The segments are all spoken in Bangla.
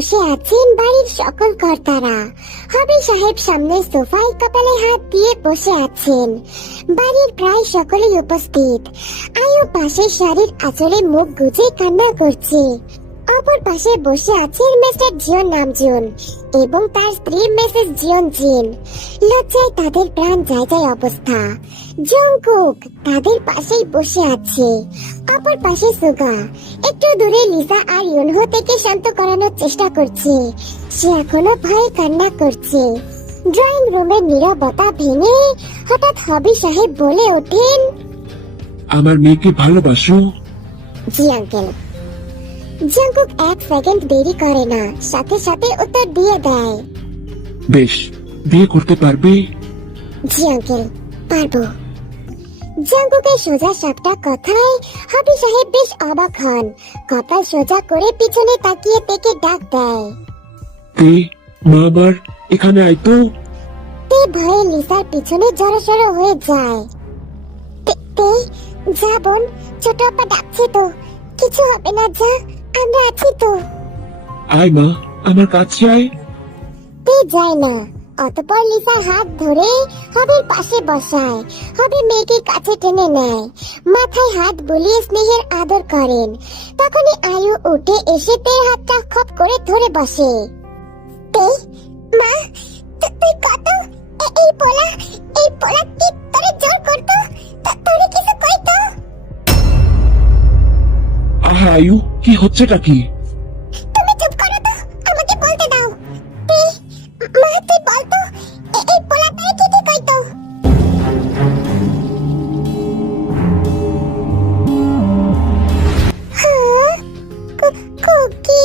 বসে আছেন বাড়ির সকল কর্তারা। হবি সাহেব সামনে সোফায় কপালে হাত দিয়ে বসে আছেন। বাড়ির প্রায় সকলেই উপস্থিত। আয়ু পাশে শাড়ির আঁচলে মুখ গুজে কান্না করছে। অপর পাশে বসে আছেন মিস্টার জিয়ন নামজুন এবং তার স্ত্রী মিসেস জিয়ন জিন। লজ্জায় তাদের প্রাণ যায় যায় অবস্থা। জংকুক তাদের পাশেই বসে আছে। অপর পাশে সুগা। একটু দূরে লিসা আর ইউনহো থেকে শান্ত করানোর চেষ্টা করছে। সে এখনো ভয়ে কান্না করছে। ড্রয়িং রুমের নীরবতা ভেঙে হঠাৎ হবি সাহেব বলে ওঠেন, আমার মেয়েকে ভালোবাসো? জি আঙ্কেল। জংকুক এক সেকেন্ড দেরি করে না, সাথে সাথে উত্তর দিয়ে দেয়, বেশ, বিয়ে করতে পারবে? জি আঙ্কেল, পারবো। জংকুকের সোজা সাপটা কথায় হবি সাহেব বেশ অবাক হন। কপাল সোজা করে পিছনে তাকিয়ে তেকে ডাক দেয়, তে মা, আমার এখানে আয় তো। তে ভয়ে লিসার পিছনে জড়সড় হয়ে যায়। তে যা বোন, ছোট আপা ডাকছে তো, কিছু হবে না, যা, আমরা আছি তো। আয় মা, আমার কাছে আয়। তে যায় না। অতঃপর লিসার হাত ধরে হবির পাশে বসায়। হবি মেয়েকে কাছে টেনে নেয়, মাথায় হাত বুলিয়ে স্নেহের আদর করেন। তখনই আয়ু উঠে এসে তের হাতটা খপ করে ধরে বসে। তে মা, তুই কত এই পোলা কি তোরে জোর করতো? তোরে কিছু কইতো? আহা আয়ু, কি হচ্ছেটা কি? তুমি চুপ করো তো, আমাকে বলতে দাও। মা, তুই বলতো এই পোলা তোরে কি কি কইতো? হ্যাঁ, কুকি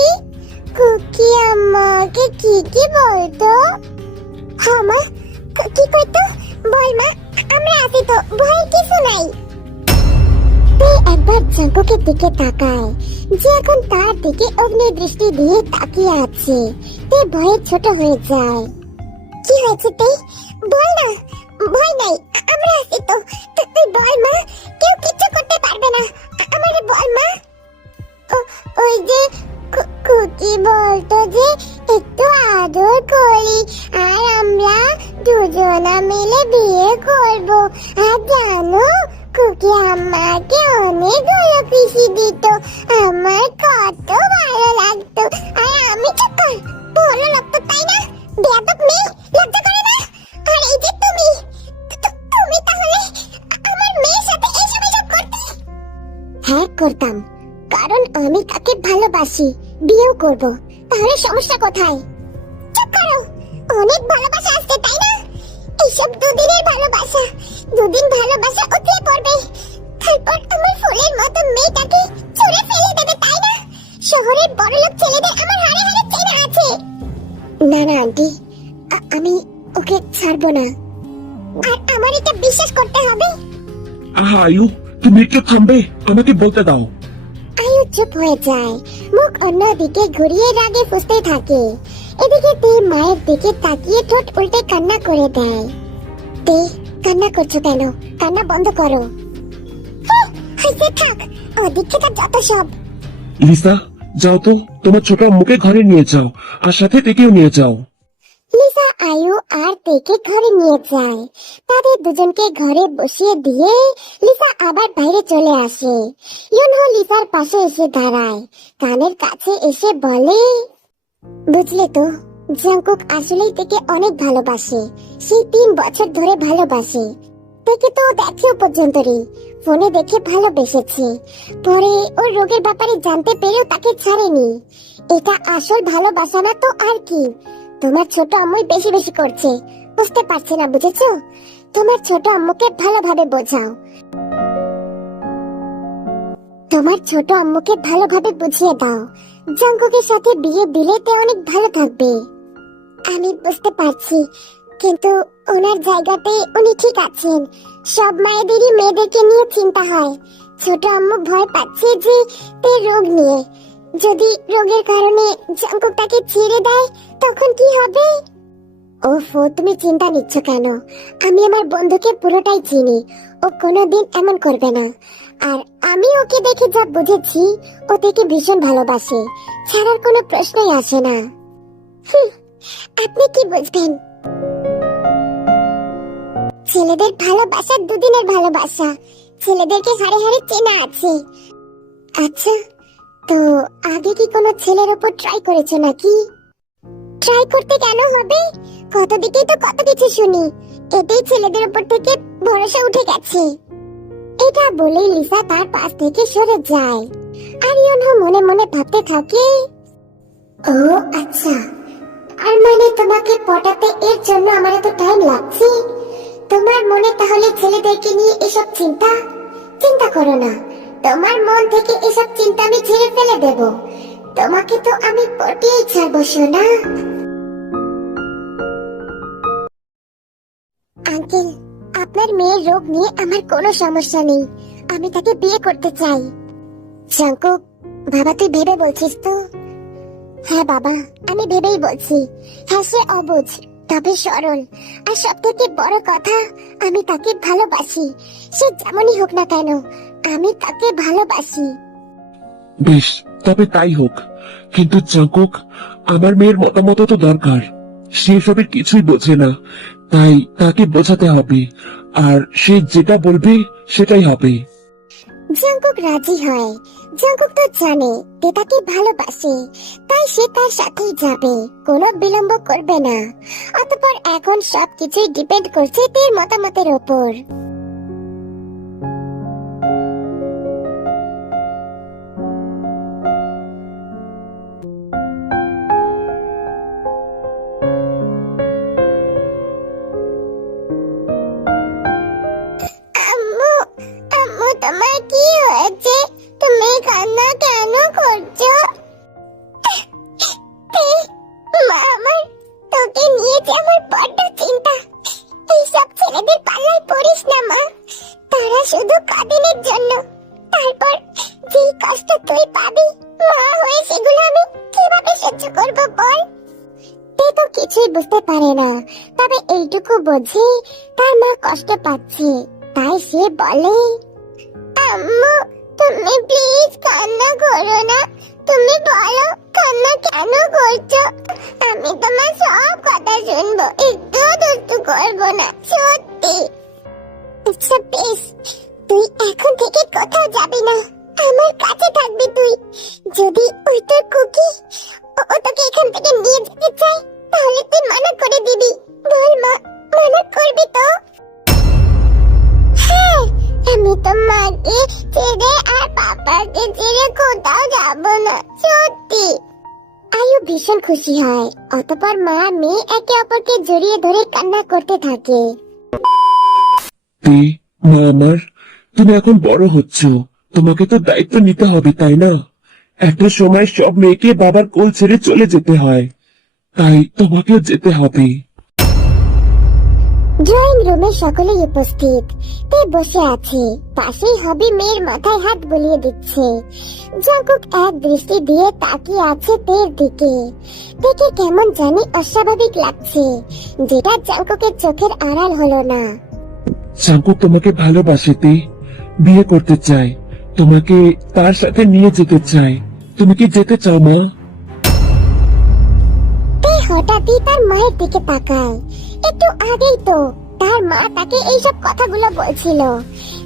কুকি আমাকে কি কি বলতো? হ্যাঁ মা, কি কইতো বল মা, আমরা আছি তো, ভয় কিছু নাই। তে একবার জংকুকের দিকে তাকায়, যে এখন তার দিকে অগ্নি দৃষ্টি দিয়ে তাকিয়ে আছে। তে ভয়ে ছোট হয়ে যায়। কি হয়েছে তে, বল না, ভয় নাই, আমরা আছি তো, তুই বল মা, কেউ কিচ্ছু করতে পারবে না, আমারে বল মা। ওই যে কুকি বলতো যে একটু আদর করি আর আমরা দুজনা মিলে বিয়ে করব। আর জানো, কুকি আমাকে অনেকগুলো খুশি দিত, আমার কত ভালো লাগতো। আর আমি চুপ কর, ভালো লাগতো তাই না? বেয়াদব মেয়ে, লজ্জা করে না? আর এই যে তুমি তুমি তাহলে আমার মেয়ের সাথে এইসব করতে? হ্যাঁ করতাম, কারণ আমি তাকে ভালোবাসি, বিয়েও করব। তাহলে সমস্যা কোথায়? চুপ করো, অনেক ভালোবাসা আসছে তাই না? এইসব দুদিনের ভালোবাসা, দুদিন ভালোবাসা উতলে পড়বে, তারপর আমার ফুলের মতো মেয়েটাকে ছুঁড়ে ফেলে দেবে তাই না? শহরের বড়লোক ছেলেদের আমার হাড়ে হাড়ে চেনা আছে। না না আন্টি, আমি ওকে ছাড়বো না, আর আমার এটা বিশ্বাস করতে হবে। আহা আয়ু, তুমি একটু থামবে? আমাকে বলতে দাও। আয়ু চুপ হয়ে যায়, মুখ অন্যদিকে ঘুরিয়ে রাগে ফুঁসতে থাকে। এদিকে তে মায়ের দিকে তাকিয়ে ঠোঁট উল্টে কান্না করে দেয়। তে, কান্না করছো কেন? কান্না বন্ধ করো। হয়েছে, থাক, অদীক্ষিতা যত সব। লিসা, যাও তো, তোমার ছোট আম্মুকে ঘরে নিয়ে যাও, আর সাথে তেকেও নিয়ে যাও। লিসা আয়ু আর তেকে ঘরে নিয়ে যায়। তাদের দুজনকে ঘরে বসিয়ে দিয়ে লিসা আবার বাইরে চলে আসে। ইউনহো লিসার পাশে এসে দাঁড়ায়, কানের কাছে এসে বলে, বুঝলে তো, জংকুক আসলেই তেকে অনেক ভালোবাসে। সেই 3 বছর ধরে ভালোবাসে। তেকে তো দেখেও পর্যন্ত রে, ফোনে দেখে ভালোবেসেছে। পরে ওর রোগের ব্যাপারে জানতে পেরেও তাকে ছাড়েনি। এটা আসল ভালোবাসা না তো আর কি? তোমার ছোট আম্মুই বেশি বেশি করছে, বুঝতে পারছে না, বুঝেছো? তোমার ছোট আম্মুকে ভালোভাবে বোঝাও, তোমার ছোট আম্মুকে ভালোভাবে বুঝিয়ে দাও। জংকুকের সাথে বিয়ে দিলে তে অনেক ভালো থাকবে। আমি বুঝতে পারছি, কিন্তু ওনার জায়গাতে উনি ঠিক আছেন। সব মায়েদেরই মেয়েদেরকে নিয়ে চিন্তা হয়। ছোট আম্মু ভয় পাচ্ছে যে তে রোগ নিয়ে, যদি রোগের কারণে জংকুক তাকে ছেড়ে দেয় তখন কি হবে? ওফো, তুমি চিন্তা নিচ্ছ কেন? আমি আমার বন্ধুকে পুরোটাই চিনি। ও কোনোদিন এমন করবে না। আর আমি ওকে দেখে যা বুঝেছি, ও থেকে ভীষণ ভালোবাসে, ছাড়ার কোনো প্রশ্নই আসে না। আপনি কি বুঝবেন? ছেলেদের ভালোবাসা দুদিনের ভালোবাসা, ছেলেদেরকে হাড়ে হাড়ে চেনা আছে। আচ্ছা, তো আগে কি কোনো ছেলের উপর ট্রাই করেছো নাকি? ট্রাই করতে কেন হবে? কত দিকেই তো কত কিছু শুনি, এতেই ছেলেদের উপর থেকে ভরসা উঠে গেছে। এটা বলেই লিসা তার পাশ থেকে সরে যায়। আর ইউনহো মনে মনে ভাবতে থাকে, ও আচ্ছা, আর মানে তোমাকে পটাতে এর জন্য আমার এত টাইম লাগছে? তোমার মনে তাহলে ছেলেদেরকে নিয়ে এসব চিন্তা? চিন্তা করো না, তোমার মন থেকে এসব চিন্তা আমি ঝেড়ে ফেলে দেব। তোমাকে তো আমি পটিয়েই ছাড়বো সোনা। আঙ্কেল, আপনার মেয়ের রোগ নিয়ে আমার কোনো সমস্যা নেই, আমি তাকে বিয়ে করতে চাই। জাঙ্কুক, বাবা তুই ভেবে বলছিস তো? হ্যাঁ বাবা, আমি ভেবেই বলছি। হ্যাঁ, সে অবুঝ তবে সরল, আর সব থেকে বড় কথা, আমি তাকে ভালোবাসি। সে যেমনই হোক না কেন, আমি তাকে ভালোবাসি। বেশ, তবে তাই হোক। কিন্তু জাঙ্কুক, আমার মেয়ের মতামত তো দরকার। সে সবের কিছুই বোঝে না, তাই তাকে বোঝাতে হবে। আর সে যেটা বলবে সেটাই হবে। জাঙ্কুক রাজি হয়। জাঙ্কুক তো জানে তে তাকে ভালোবাসে, তাই সে তার সাথেই যাবে, কোনো বিলম্ব করবে না। অতঃপর এখন সবকিছুই ডিপেন্ড করছে তের মতামতের ওপর। আম্মু, আম্মু তোমার কি হয়েছে? তুমি কান্না কেন করছো? মা, আমার তোকে নিয়ে যে আমার বড্ড চিন্তা। এইসব ছেলেদের পাল্লায় পড়িস না মা, তারা শুধু কদিনের জন্য। তারপর যে কষ্ট তুই পাবি, মা হয়ে সেগুলো আমি কিভাবে সহ্য করবো বল? তে তো কিছুই বুঝতে পারে না, তবে এইটুকু বোঝে তার মা কষ্ট পাচ্ছে, তাই সে বলে, আম্মু তুমি প্লিজ কান্না করো না। তুমি বলো কান্না কেন করছো? আমি তোমার সব কথা শুনবো, একটু দুষ্টু করবো না, সত্যি। আচ্ছা বেশ, তুই এখন থেকে কোথাও যাবি না, আমার কাছে থাকবি তুই। যদি ওই তোর কুকি ও তোকে এখান থেকে নিয়ে যেতে চাই, তাহলে তুই মানা করে দিবি। বল মা, মানা করবি তো? হ্যাঁ, আমি তো মাকে ছেড়ে আর পাপাকে ছেড়ে কোথাও যাবো না, সত্যি। আয়ু ভীষণ খুশি হয়। অতঃপর মা মেয়ে একে অপরকে জড়িয়ে ধরে কান্না করতে থাকে। তে, মা আমার, তুমি এখন বড় হচ্ছ, তোমাকে তো দায়িত্ব নিতে হবে, তাই না? একটা সময় সব মেয়েকে বাবার কোল ছেড়ে চলে যেতে হয়, তাই তোমাকেও যেতে হবে। ড্রয়িং রুমে সকলেই উপস্থিত। তে বসে আছে, পাশেই হবি মেয়ের মাথায় হাত বুলিয়ে দিচ্ছে। জাঙ্কুক এক দৃষ্টি দিয়ে তাকিয়ে আছে তের দিকে। দেখে কেমন জানি অস্বাভাবিক লাগছে, যেটা জাঙ্কুকের চোখের আড়াল হলো না। জাঙ্কুক তোমাকে ভালোবাসে তে, বিয়ে করতে চায়, তোমাকে তার সাথে নিয়ে যেতে চায়। তুমি কি যেতে চাও মা? তে হঠাৎই তার মায়ের দিকে তাকায়। একটু আগেই তো তার মা তাকে এইসব কথাগুলো বলছিল।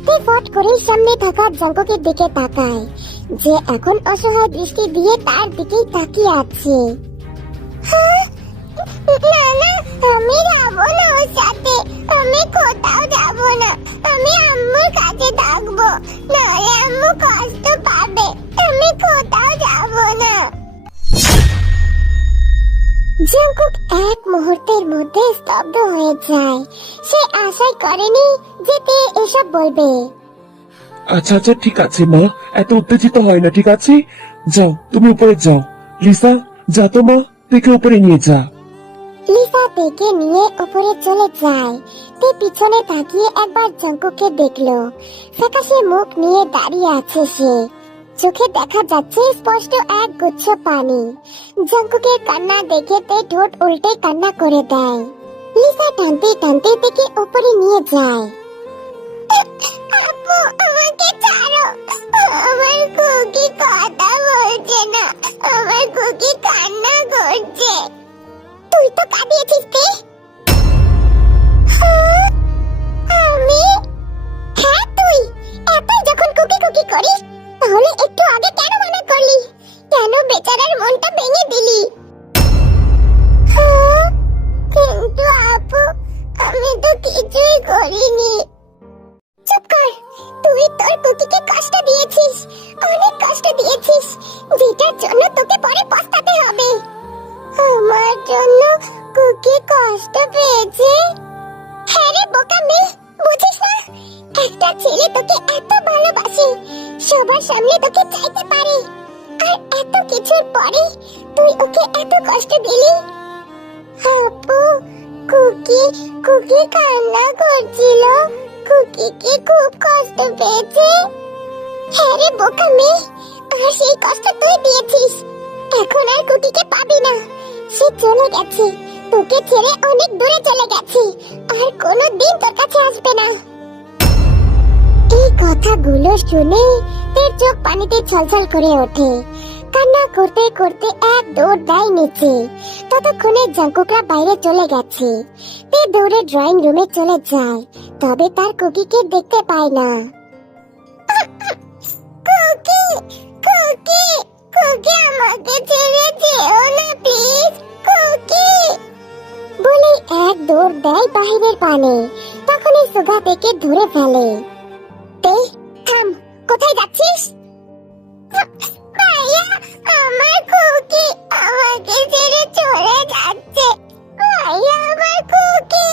তে ফট করে সামনে থাকা জাঙ্কুকের দিকে তাকায়, যে এখন অসহায় দৃষ্টি দিয়ে তার দিকেই তাকিয়ে আছে। হ্যাঁ? না না, আমি যাবো না ওর সাথে, আমি কোথাও যাবো না, আমি আম্মুর কাছে থাকবো, নাহলে আম্মু কষ্ট পাবে, আমি কোথাও যাবো না। জাঙ্কুক এক মুহূর্তের মধ্যে স্তব্ধ হয়ে যায়। সে আশাই করেনি যে তে এসব বলবে। আচ্ছা আচ্ছা, ঠিক আছে মা, এত উত্তেজিত হয় না, ঠিক আছে? যাও, তুমি উপরে যাও। লিসা, যা তো মা, দেখে উপরে নিয়ে যা। লিসা তেকে নিয়ে উপরে চলে যায়। তে পিছনে তাকিয়ে একবার জাঙ্কুককে দেখলো। ফ্যাকাশে মুখ নিয়ে দাঁড়িয়ে আছে সে, চোখে দেখা যাচ্ছে স্পষ্ট এক গুচ্ছ পানি। জাঙ্কুকের কান্না দেখে তে ঠোঁট উল্টে কান্না করে দেয়। লিসা টানতে টানতে তাকে উপরে নিয়ে যায়। আপু, আমাকে ছাড়ো, আমার কুকি কথা বলছে না, আমার কুকি কান্না করছে। তুই তো কাঁদিয়েছিস রে। হ্যাঁ, আমি? হ্যাঁ তুই। এতই যখন কুকি কুকি করিস, তাহলে একটু আগে কেন মানা করলি? কেন বেচারার মনটা ভেঙে দিলি? হ্যাঁ, কিন্তু আপু, আমি তো কিছুই করিনি। চুপ কর। তুই তোর কুকিকে কষ্ট দিয়েছিস, অনেক কষ্ট দিয়েছিস, যেটার জন্য তোকে পরে পস্তাতে হবে। আমার জন্য কুকি কষ্ট পেয়েছে? হ্যাঁ রে বোকা মেয়ে, বুঝিস না? একটা ছেলে তোকে এত ভালোবাসে, সবার সামনে তোকে চাইতে পারে, আর এত কিছুর পরে তুই ওকে এত কষ্ট দিলি। আপু, কুকি কুকি কান্না করছিল, কুকিকে খুব কষ্ট পেয়েছে। হ্যাঁ রে বোকা মেয়ে, আর সেই কষ্ট তুই দিয়েছিস। এখন আর কুকিকে পাবি না, সে চলে গেছে, তোকে ছেড়ে অনেক দূরে চলে গেছে, আর কোনোদিন তোর কাছে আসবে না। এই কথাগুলো শুনে তার চোখ পানিতে ছলছল করে ওঠে। কান্না করতে করতে এক দৌড় দেয় নিচে। ততক্ষণে জাঙ্কুকরা বাইরে চলে গেছে। তে দৌড়ে ড্রয়িং রুমে চলে যায়, তবে তার কুকিকে দেখতে পায় না। কুকি, কুকি, কুকি, আমাকে ছেড়ে যেও না প্লিজ, কুকি বলে এক দৌড় দেয় বাহিরের পানে। তখনই সুগা থেকে ধরে ফেলে। তে, থাম, কোথায় যাচ্ছিস? ভাইয়া, আমার কুকি আমাকে ছেড়ে চলে যাচ্ছে। ভাইয়া, আমার কুকি।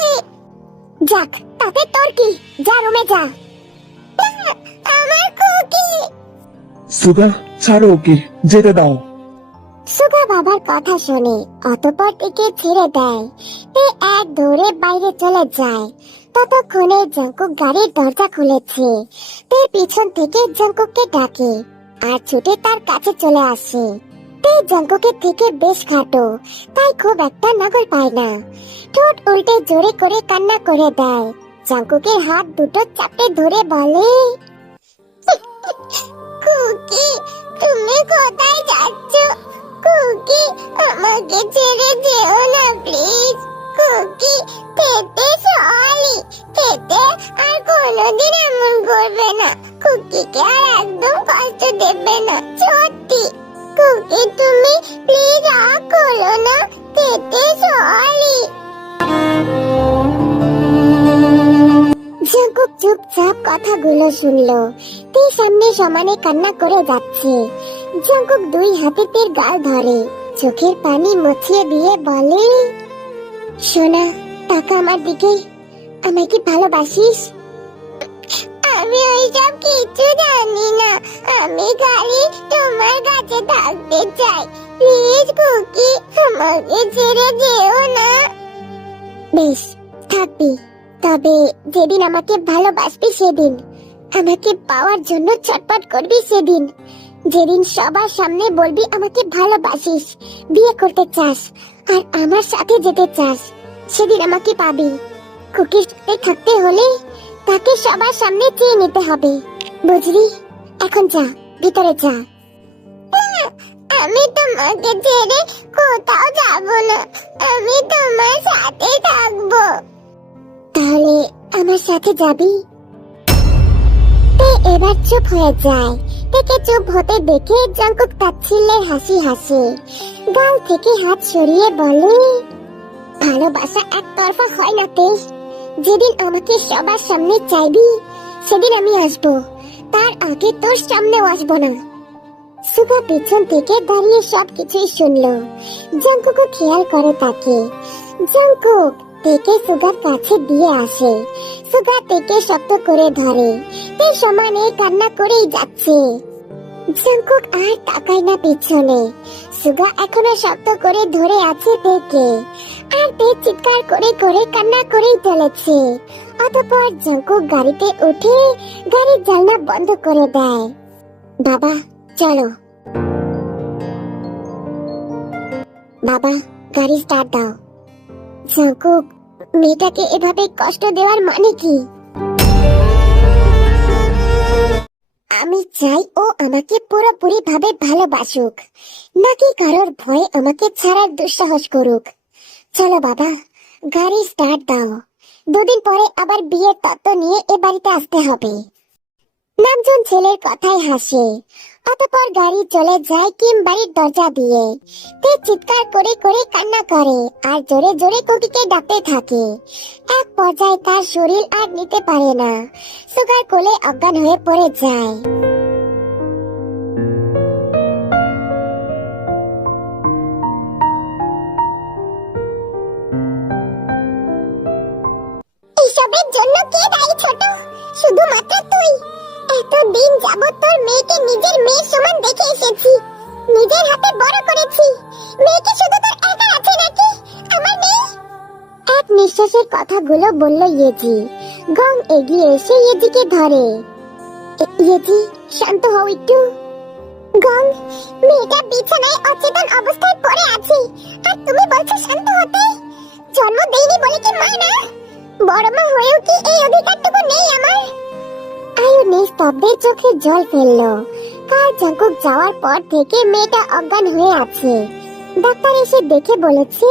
যাক, তাতে তোর কি? যা রুমে যা। আমার কুকি। সুগা, ছাড়ো ওকে, যেতে দাও। সুগা বাবার কথা শুনে অতঃপর থেকে ছেড়ে দেয়। তে এক দৌড়ে বাইরে চলে যায়। ততক্ষণে জাঙ্কুক গাড়ির দরজা খুলেছে। তে পিছন থেকে জাঙ্কুককে ডাকে আর ছুটে তার কাছে চলে আসে। তে জাঙ্কুকের থেকে বেশ খাটো, তাই খুব একটা নগর পায় না। ঠোঁট উল্টে জোরে করে কান্না করে দেয়। জাঙ্কুকের হাত দুটো চাপটে ধরে বলে, কুকি, তুমি কোথায় যাচ্ছ? কুকি, আমাকে ছেড়ে যেও না প্লিজ। কুকি, পেতে সরি, পেতে আর কোনোদিন এমন করবে না। কুকিকে আর একদম কষ্ট দেবে না, সত্যি। কুকি, তুমি প্লিজ রাগ করো না, পেতে সরি। জাঙ্কুক চুপচাপ কথাগুলো শুনলো। তে সামনে সমানে কান্না করে যাচ্ছে। জাঙ্কুক দুই হাতে তের গাল ধরে, চোখের পানি মুছিয়ে দিয়ে বলে, সোনা, টাকা আমার দিকে, আমায় কি ভালোবাসিস? আমি ওইসব কিছু জানি না, আমি খালি তোমার কাছে থাকতে চাই। প্লিজ কুকি, আমাকে ছেড়ে যেও না। বেশ, থাকবি, তবে যেদিন আমাকে ভালোবাসবি সেদিন, আমাকে পাওয়ার জন্য ছটফট করবি সেদিন, যেদিন সবার সামনে বলবি আমাকে ভালোবাসিস, বিয়ে করতে চাস, আর আমার সাথে যেতে চাস, সেদিন আমাকে পাবি। কুকির সাথে থাকতে হলে তাকে সবার সামনে চেয়ে নিতে হবে, বুঝলি? এখন যা, ভিতরে যা। আমি তোমাকে ছেড়ে কোথাও যাব না, আমি তোমার সাথে থাকবো। তাহলে আমার সাথে যাবি? তে এবার চুপ হয়ে যায়। তেকে চুপ হতে দেখে জাঙ্কুক তাচ্ছিল্যের হাসি হাসে, গাল থেকে হাত সরিয়ে বলে, ভালোবাসা একতরফা হয় না তে। যেদিন আমাকে সবার সামনে চাইবি সেদিন আমি আসবো, তার আগে তোর সামনেও আসবো না। সুগা পিছন থেকে দাঁড়িয়ে সবকিছুই শুনলো। জাঙ্কুকও খেয়াল করে তাকে। জাঙ্কুক তেকে সুগার কাছে দিয়ে আসে। সুগা তেকে শক্ত করে ধরে। তে সমানে কান্না করেই যাচ্ছে। জাঙ্কুক আর তাকায় না পিছনে। সুগা এখনো শক্ত করে ধরে আছে তেকে, আর তে চিৎকার করে করে কান্না করেই চলেছে। অতঃপর জাঙ্কুক গাড়িতে উঠে গাড়ির জানলা বন্ধ করে দেয়। বাবা, চলো। বাবা, গাড়ি স্টার্ট দাও। জাঙ্কুক মেয়েটাকে এভাবে কষ্ট দেওয়ার মানে কি? আমি চাই ও আমাকে পুরোপুরি ভাবে ভালোবাসুক, নাকি কারোর ভয়ে আমাকে ছাড়ার দুঃসাহস করুক। চলো বাবা, গাড়ি স্টার্ট দাও। 2 দিন পরে আবার বিয়ের তত্ত্ব নিয়ে এ বাড়িতে আসতে হবে। নামজন ছেলের কথায় হাসে। অতঃপর গাড়ি চলে যায় কিম বাড়ির দরজা দিয়ে। তে চিৎকার করে করে কান্না করে আর জোরে জোরে কুকিকে ডাকতে থাকে। এক পর্যায়ে তার শরীর আর নিতে পারে না, সুগার কোলে অজ্ঞান হয়ে পড়ে যায়। এইসবের জন্য কে দায়ী ছোট? শুধুমাত্র তুই। এতদিন যাবত তোর মেয়েকে নিজের মেয়ের সমান দেখে এসেছি, নিজের হাতে বড় করেছি। মেয়েকে শুধু তোর একা আছে নাকি আমার নেই? এক নিঃশ্বাসের কথাগুলো বলল ইয়েজি। গং এগিয়ে এসে ইয়েজিকে ধরে। ইয়েজি, শান্ত হও একটু। গং, মেয়েটা বিছানায় অচেতন অবস্থায় পড়ে আছে, আর তুমি বলছো শান্ত হতে? জন্ম দেইনি বলে কি মা না? বড় মা হয়েও কি এই অধিকারটুকু নেই আমার? আয়ু নিস্তব্ধে চোখে জল ফেললো। কাল জাঙ্কুক যাওয়ার পর থেকে মেয়েটা অজ্ঞান হয়ে আছে। ডাক্তার এসে দেখে বলেছে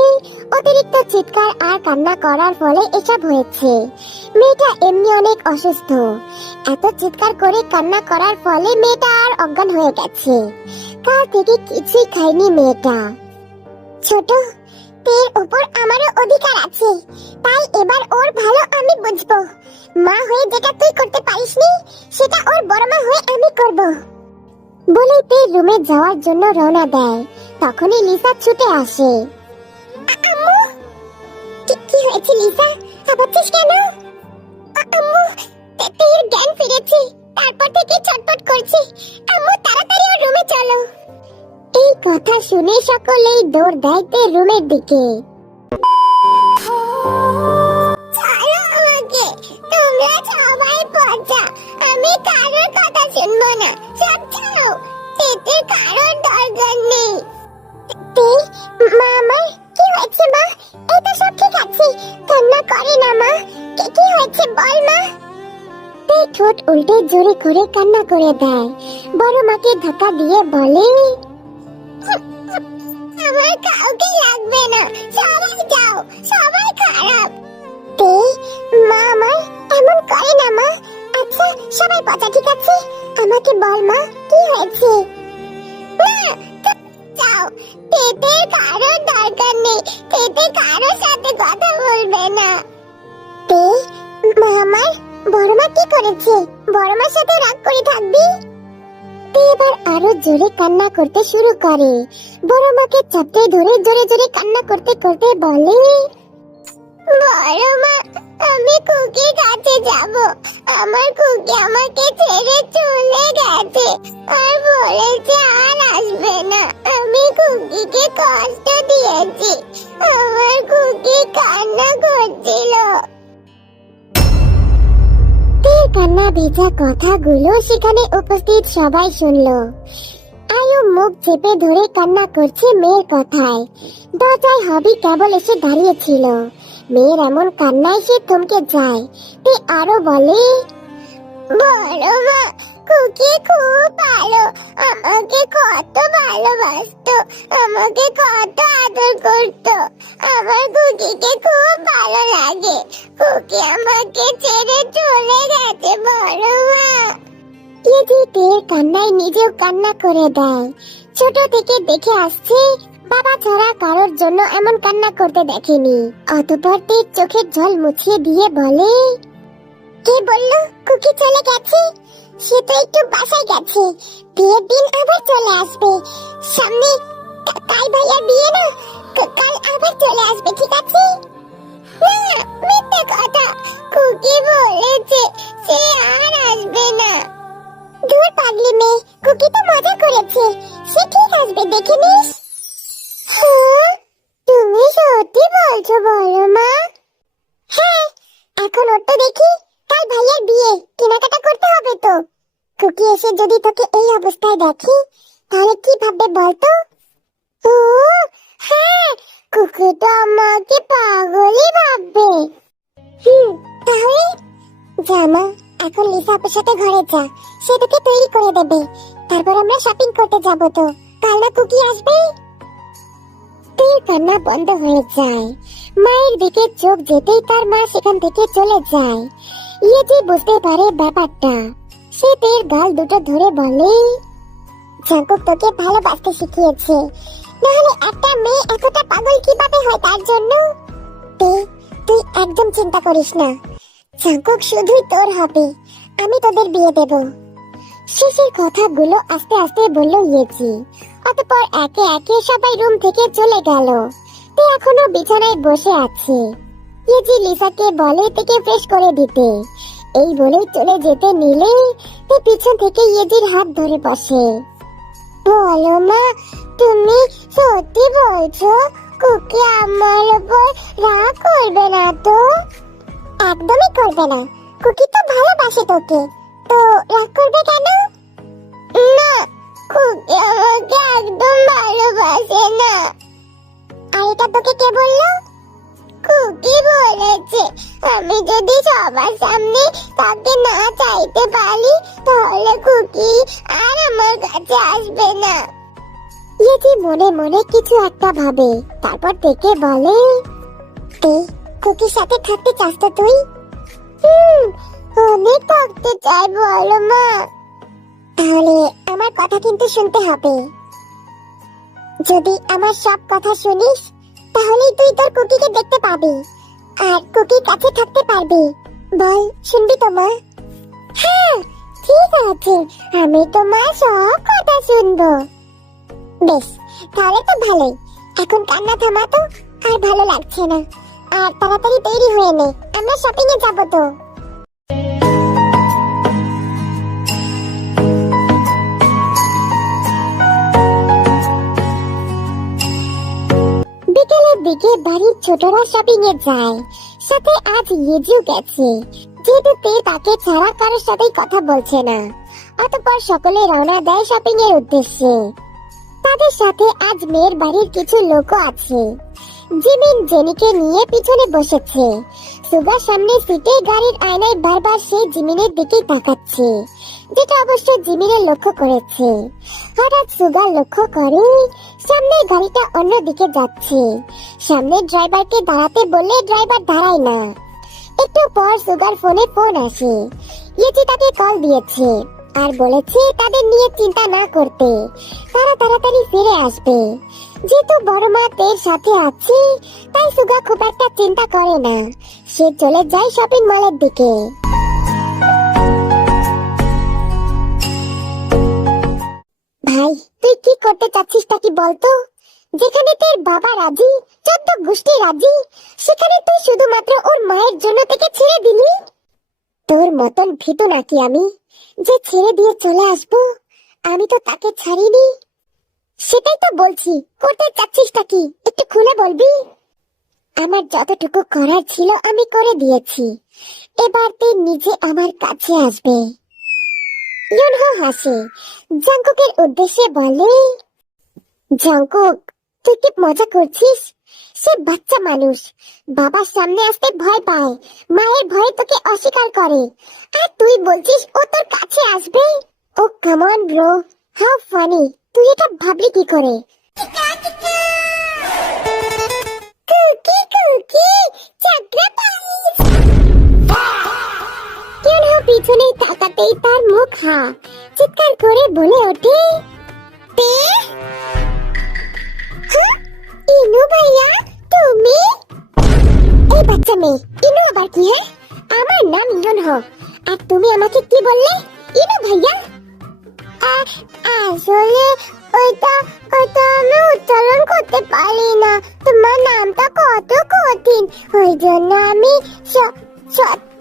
অতিরিক্ত চিৎকার আর কান্না করার ফলে এসব হয়েছে। মেয়েটা এমনি অনেক অসুস্থ, এত চিৎকার করে কান্না করার ফলে মেয়েটা আর অজ্ঞান হয়ে গেছে। কাল থেকে কিছুই খায়নি মেয়েটা। ছোট, তের উপর আমারও অধিকার আছে, তাই এবার ওর ভালো আমি বুঝবো। মা হয়ে যেটা তুই করতে পারিসনি, সেটা ওর বড় মা হয়ে আমি করব। বলেই তে রুমে যাওয়ার জন্য রওনা দেয়। তখনই লিসা ছুটে আসে। আম্মু, কি হয়েছে লিসা? কাঁদছিস কেন? আম্মু, তের জ্ঞান ফিরেছে, তারপর থেকে ছটফট করছে। আম্মু, তাড়াতাড়ি ওর রুমে চলো। এই কথা শুনে সকলেই দৌড় দেয় তের রুমের দিকে। ছাড়ো আমাকে, তোমরা সবাই পচা, আমি কারোর কথা শুনবো না। সব ছাড়ো, তেতে কারোর দরকার নেই। তে, মা আমার কি হয়েছে মা? এই তো সব ঠিক আছে, কান্না করে না মা। কি হয়েছে বল মা? তে ঠোঁট উল্টে জোরে করে কান্না করে দেয়। বড় মাকে ধাক্কা দিয়ে বলে, আমার কাউকে লাগবে না, সবাই যাও, সবাই খারাপ। তে, মা আমার এমন করে না মা। আচ্ছা সবাই পচা, ঠিক আছে? আমাকে বল মা, কি হয়েছে? না, যাও, তেতে কারোর দরকার নেই, তেতে কারোর সাথে কথা বলবে না। তে, মা আমার, বড় মা কি করেছে? বড় মার সাথে রাগ করে থাকবি? তে এবার আরো জোরে কান্না করতে শুরু করে। বড় মাকে চাপতে ধরে জোরে জোরে কান্না করতে করতে বলে, বড় মা, আমি কুকির কাছে যাব। আমার কুকি আমাকে ছেড়ে চলে গেছে আর বলেছে আর আসবে না। আমি কুকিকে কষ্ট দিয়েছি। আমার কুকি কান্না করছিল। তের কান্না ভেজা কথাগুলো সেখানে উপস্থিত সবাই শুনলো। আয়ু মুখ চেপে ধরে কান্না করছে মেয়ের কথায়। দরজায় হবি কেবল এসে দাঁড়িয়েছিল। মেয়ের এমন কান্নায় সে থমকে যায়। তে আরো বলে, বড় মা, কুকি খুব ভালো, আমাকে কত ভালোবাসতো, আমাকে কত আদর করতো। আমার কুকিকে খুব ভালো লাগে। কুকি আমাকে ছেড়ে চলে গেছে বড় মা। ইয়েজি তের কান্নায় নিজেও কান্না করে দেয়। ছোট থেকে দেখে আসছে বাবা ছাড়া কারোর জন্য এমন কান্না করতে দেখেনি। অতঃপর তের চোখের জল মুছিয়ে দিয়ে বলে, কে বললো কুকি চলে গেছে? সে তো একটু বাসায় গেছে, বিয়ের দিন আবার চলে আসবে। সামনে কাল ভাইয়ার বিয়ে না, কাল আবার চলে আসবে, ঠিক আছে? না, মিথ্যে কথা, কুকি বলেছে সে আর আসবে না। দূর পাগলি মেয়ে, কুকি তো মজা করেছে, সে ঠিক আসবে, দেখে নিস। হ্যাঁ, তুমি সত্যি বলছো বড় মা? হ্যাঁ, এখন ওর তো দেখি কাল ভাইয়ের বিয়ে, কেনাকাটা করতে হবে তো। কুকি এসে যদি তোকে এই অবস্থায় দেখে তাহলে কি ভাববে বলতো? ও হ্যাঁ, কুকি তো আমাকে পাগলই ভাববে। তাহলে জামা এখন লিসা আপুর সাথে ঘরে যা, সেটাকে তৈরি করে দেবে, তারপর আমরা শপিং করতে যাব। তো কাল না কুকি আসবে। তীর কান্না বন্ধ হয়ে যায়। মায়ের দিকে চোখ যেতেই তার মা সেখান থেকে চলে যায়। ইয়েজি বুঝতে পারে ব্যাপারটা। সে তীর গাল দুটো ধরে বলে, জাঙ্কুক তোকে ভালোবাসতে শিখিয়েছে, নাহলে একটা মেয়ে এতটা পাগল কিভাবে হয় তার জন্য। তুই একদম চিন্তা করিস না, জাঙ্কুক শুধুই তোর হবে, আমি তোদের বিয়ে দেব। শেষের কথাগুলো আস্তে আস্তে বলল ইয়েজি। অতঃপর একে একে সবাই রুম থেকে চলে গেল। তে এখনো বিছানায় বসে আছে। ইয়েজি লিসাকে বলে তাকে ফ্রেশ করে দিতে। এই বলে চলে যেতে নিলে তে পিছন থেকে ইয়েজির হাত ধরে বসে। বলো মা, তুমি সত্যি বলছো কুকি আমার উপর রাগ করবে না তো? একদমই করবে না, কুকি তো ভালোবাসে তোকে, তো রাগ করবে কেন? না, কুকি আমাকে একদম ভালোবাসে না। আর এটা তোকে কে বললো? কুকি বলেছে আমি যদি সবার সামনে তাকে না চাইতে পারি তাহলে কুকি আর আমার কাছে আসবে না। ইয়েজি মনে মনে কিছু একটা ভাবে, তারপর থেকে বলে, কুকির সাথে থাকতে চাস তো তুই? অনেক থাকতে চাই বলো মা। তাহলে আমার কথা কিন্তু শুনতে হবে। যদি আমার সব কথা শুনিস তাহলেই তুই তোর কুকিকে দেখতে পাবি আর কুকির কাছে থাকতে পারবি। বল, শুনবি তো মা? হ্যাঁ ঠিক আছে, আমি তোমার সব কথা শুনবো। বেশ, তাহলে তো ভালোই। এখন কান্না থামা তো, আর ভালো লাগছে না। আর তাড়াতাড়ি তৈরি হয়ে নে, আমরা শপিং এ যাবো তো। বিকেলের দিকে বাড়ির ছোটরা শপিং এ যায়, সাথে আজ ইয়েজিও গেছে, যেহেতু তে তাকে ছাড়া কারোর সাথেই কথা বলছে না। অতঃপর সকলে রওনা দেয় শপিং এর উদ্দেশ্যে। তাদের সাথে আজ মেয়ের বাড়ির কিছু লোকও আছে। জিমিন জেনিকে নিয়ে পিছনে বসেছে। সুগার সামনে সিটে গাড়ির আয়নায় বারবার সে জিমিনের দিকে তাকাচ্ছে, যেটা অবশ্য জিমিনের লক্ষ্য করেছে। হঠাৎ সুগার লক্ষ্য করে সামনের গাড়িটা অন্য দিকে যাচ্ছে। সামনের ড্রাইভারকে দাঁড়াতে বললে ড্রাইভার দাঁড়ায় না। একটু পর সুগার ফোনে ফোন আসে। ইয়েজি তাকে কল দিয়েছে আর বলেছে তাদের নিয়ে চিন্তা না করতে, তারা তাড়াতাড়ি ফিরে আসবে। যেহেতু বড় মা তের সাথে আছে তাই সুগা খুব একটা চিন্তা করে না। সে চলে যায় শপিং মলের দিকে। ভাই, তুই কি করতে চাচ্ছিস তা কি বলতো? যেখানে তোর বাবা রাজি, 14 গোষ্ঠী রাজি, সেখানে তুই শুধুমাত্র ওর মায়ের জন্য থেকে ছেড়ে দিলি? তোর মতন ভীতু নাকি আমি যে ছেড়ে দিয়ে চলে আসবো? আমি তো তাকে ছাড়িনি। সেটাই তো বলছি, করতে চাচ্ছিসটা কি একটু খুলে বলবি? আমার যতটুকু করার ছিল আমি করে দিয়েছি, এবার তুই নিজে আমার কাছে আসবে। ইউনহো হাসে, জাংকুকের উদ্দেশ্যে বলে, জাংকুক তুই কি মজা করছিস? সে বাচ্চা মানুষ, বাবার সামনে আসতে ভয় পায়, মায়ের ভয়ে তোকে অস্বীকার করে, আর তুই বলছিস ও তোর কাছে আসবে? ও come on bro, how funny. তুই এটা ভাবলি কি করে? কুকি কুকি চাকরা পাইস। ইউনহো পিছনে তাকাতেই তার মুখ হা, চিৎকার করে বলে ওঠে, ইনু ভাইয়া তুমি? এই বাচ্চা মেয়ে, ইনু আবার কি? হ্যাঁ, আমার নাম ইউনহো, আর তুমি আমাকে কি বললে ইনু ভাইয়া? আসলে ওইটা আমি উচ্চারণ করতে পারি না, তোমার নামটা কত কঠিন, ওই জন্য আমি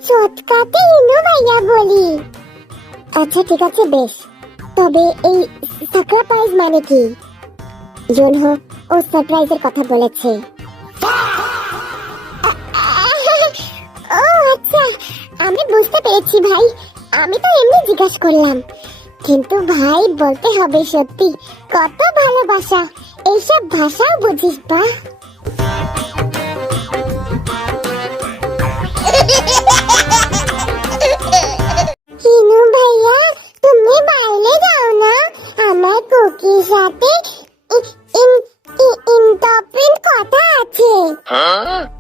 শর্টকাটে ইনু ভাইয়া বলি। আচ্ছা ঠিক আছে, বেশ, তবে এই সারপ্রাইজ মানে কি? ইউনহো ও সারপ্রাইজের কথা বলেছে। ও আচ্ছা, আমি বুঝতে পেরেছি ভাই, আমি তো এমনি জিজ্ঞাসা করলাম। কিন্তু ভাই বলতে হবে সত্যি কত ভালোবাসা, এইসব ভাষাও বুঝিস বা?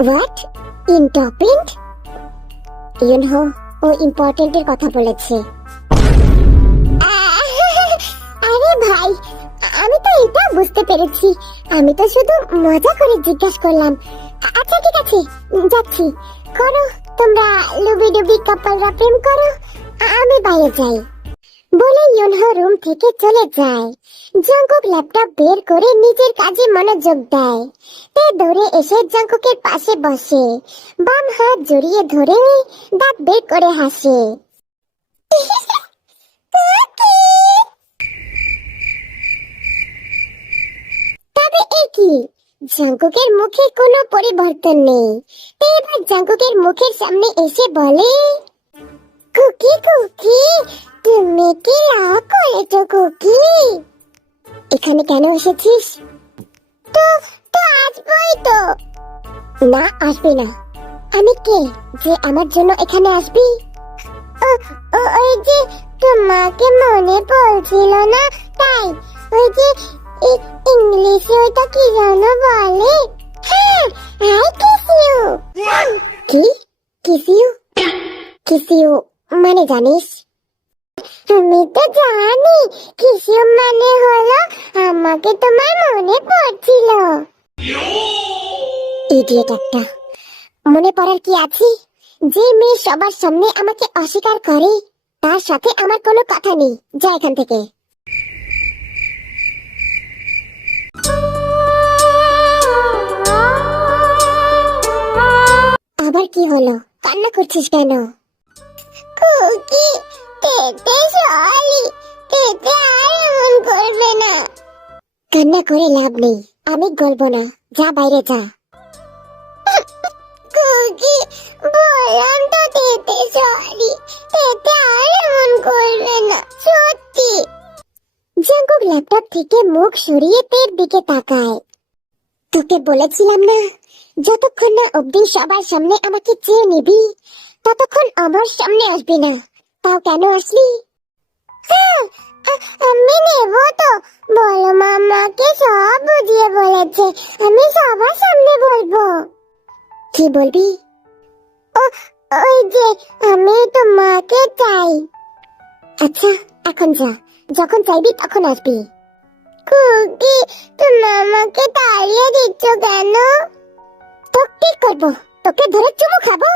What important? ইউনহো, ও ইম্পর্টেন্টের কথা বলেছে। আরে ভাই, আমি তো এটা বুঝতে পেরেছি। আমি তো শুধু মজা করে জিজ্ঞাসা করলাম। আচ্ছা ঠিক আছে, যাচ্ছি। করো তোমরা লুবি ডুবি কাপলরা প্রেম করো, আমি বাইরে যাই বলে ইউনহো রুম থেকে চলে যায়। জাঙ্কুক ল্যাপটপ বের করে নিজের কাজে মনোযোগ দেয়। তে দৌড়ে এসে জাঙ্কুকের পাশে বসে, বাম হাত জড়িয়ে ধরে দাঁত বের করে হাসে। তবে কি, জাঙ্কুকের মুখে কোনো পরিবর্তন নেই। তে এবার জাঙ্কুকের মুখের সামনে এসে বলে, কুকি কুকি, তুমি কি লা করেছো কুকি? এখানে কেন এসেছিস? তো তো আসবই তো। না, আসবি না। আমি কে যে আমার জন্য এখানে আসবি? ওই যে তোমাকে মনে পড়ছিল না, তাই। ওই যে ইংলিশে ওইটা কি জানো বলে? হ্যাঁ, আই কিস ইউ। কি কিস ইউ? কিস ইউ মানে জানিস? আমি তো জানি, কিস ইউ মানে হলো আমাকে তোমার মনে পড়ছিল। ইডিয়েট একটা। মনে পড়ার কি আছে? যে মেয়ে সবার সামনে আমাকে অস্বীকার করে, তার সাথে আমার কোনো কথা নেই। যা এখান থেকে। আবার কি হলো? কান্না করছিস কেন? কুকি, তেতে সরি, তেতে আর এমন করবে না। কান্না করে লাভ নেই, আমি গলবো না। যা বাইরে যা। কুকি, বললাম তো তেতে সরি, তেতে আর এমন করবে না, সত্যি। জাঙ্কুক ল্যাপটপ থেকে মুখ সরিয়ে তের দিকে তাকায়। তোকে বলেছিলাম না, যতক্ষণ না অব্দি সবার সামনে আমাকে চেয়ে নিবি, ততক্ষণ আমার সামনে আসবি না। তাও কেন আসলি? হ্যাঁ, আমি নেব তো। বলো মামাকে সব বুঝিয়ে বলেছে, আমি সবার সামনে বলবো। কি বলবি? ওই যে আমি তোমাকে চাই। আচ্ছা, এখন যা, যখন চাইবি তখন আসবি। কুকি, তুমি আমাকে তাড়িয়ে দিচ্ছ কেন? তো কি করবো? তোকে ধরে চুমু খাবো?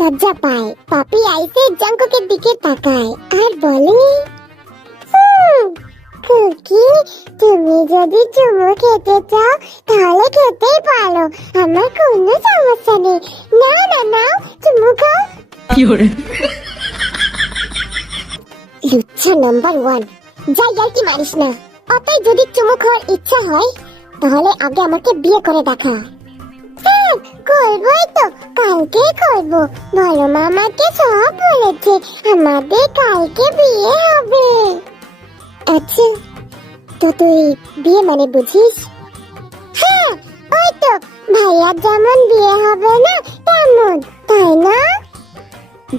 লজ্জা পায়। পাপি আইসে জাঙ্কুকের দিকে তাকায় আর বলে, কুকি, তুমি যদি চুমু খেতে চাও তাহলে খেতেই পারো, আমার কোনো সমস্যা নেই। না না না, চুমু খাও। লুচ্ছা নাম্বার 1, যাই আর কি মারিস না। অতই যদি চুমু খাওয়ার ইচ্ছা হয় তাহলে আগে আমাকে বিয়ে করে দেখা। হ্যাঁ, করবোই তো, কালকে করবো। বলো মামাকে সব বলেছে, আমাদের কালকে বিয়ে হবে। আচ্ছা, তো তুই বিয়ে মানে বুঝিস? হ্যাঁ, ওই তো ভাইয়ার যেমন বিয়ে হবে না তেমন, তাই না?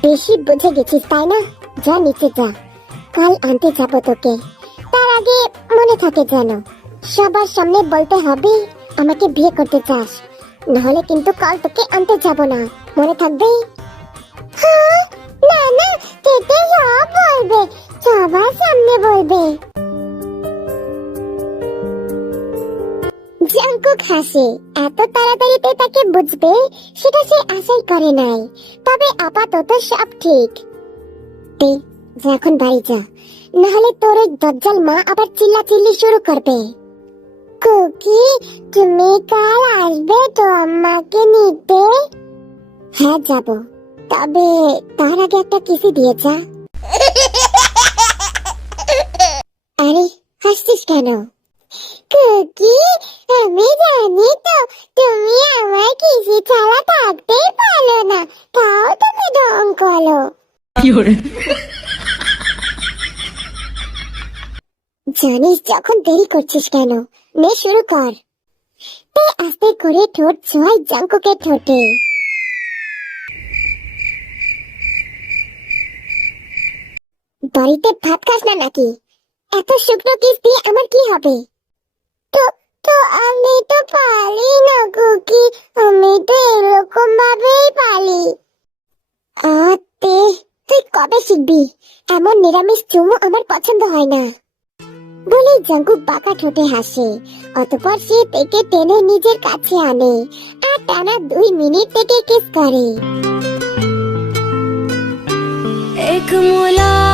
বেশি বুঝে গেছিস তাই না? যা নিচে যা, কাল আনতে যাবো তোকে। তার আগে মনে থাকে যেন সবার সামনে বলতে হবে আমাকে বিয়ে করতে চাস, নাহলে কিন্তু কাল তোকে আনতে যাব না। মনে থাকবে? হ্যাঁ, না না, তেতে সব বলবে, সবার সামনে বলবে। জাঙ্কুক হাসে। এত তাড়াতাড়িতে তাকে বুঝবে সেটা সে আশাই করে নাই। তবে আপাতত সব ঠিক। তে যা, এখন বাড়ি যা, নাহলে তোর ওই দজ্জাল মা আবার চিল্লাচিল্লি শুরু করবে। কুকি, তুমি কাল আসবে তো আমাকে নিতে? হ্যাঁ যাব, তবে তার আগে একটা কিসি দিয়ে যা। আরে হাসছিস কেন? কুকি, আমি জানি তো তুমি আমার কিসি ছাড়া থাকতেই পারো না, তাও তুমি ঢং করো। জানিস যখন দেরি করছিস কেন, নে শুরু কর। তে আস্তে করে ঠোঁট ছোঁয়ায় জাঙ্কুকের ঠোঁটে। বাড়িতে ভাত খাস না নাকি? এত শুকনো কিস দিয়ে আমার কি হবে? তো তো আমি কুকি, আমি তো এরকম ভাবেই পালি। তুই কবে শিখবি? এমন নিরামিষ চুমু আমার পছন্দ হয় না। বলে জাঙ্কুক বাঁকা ঠোঁটে হাসে। অতঃপর সে তেকে টেনে নিজের কাছে আনে আর টানা 2 মিনিট থেকে কিস করে। एक मुला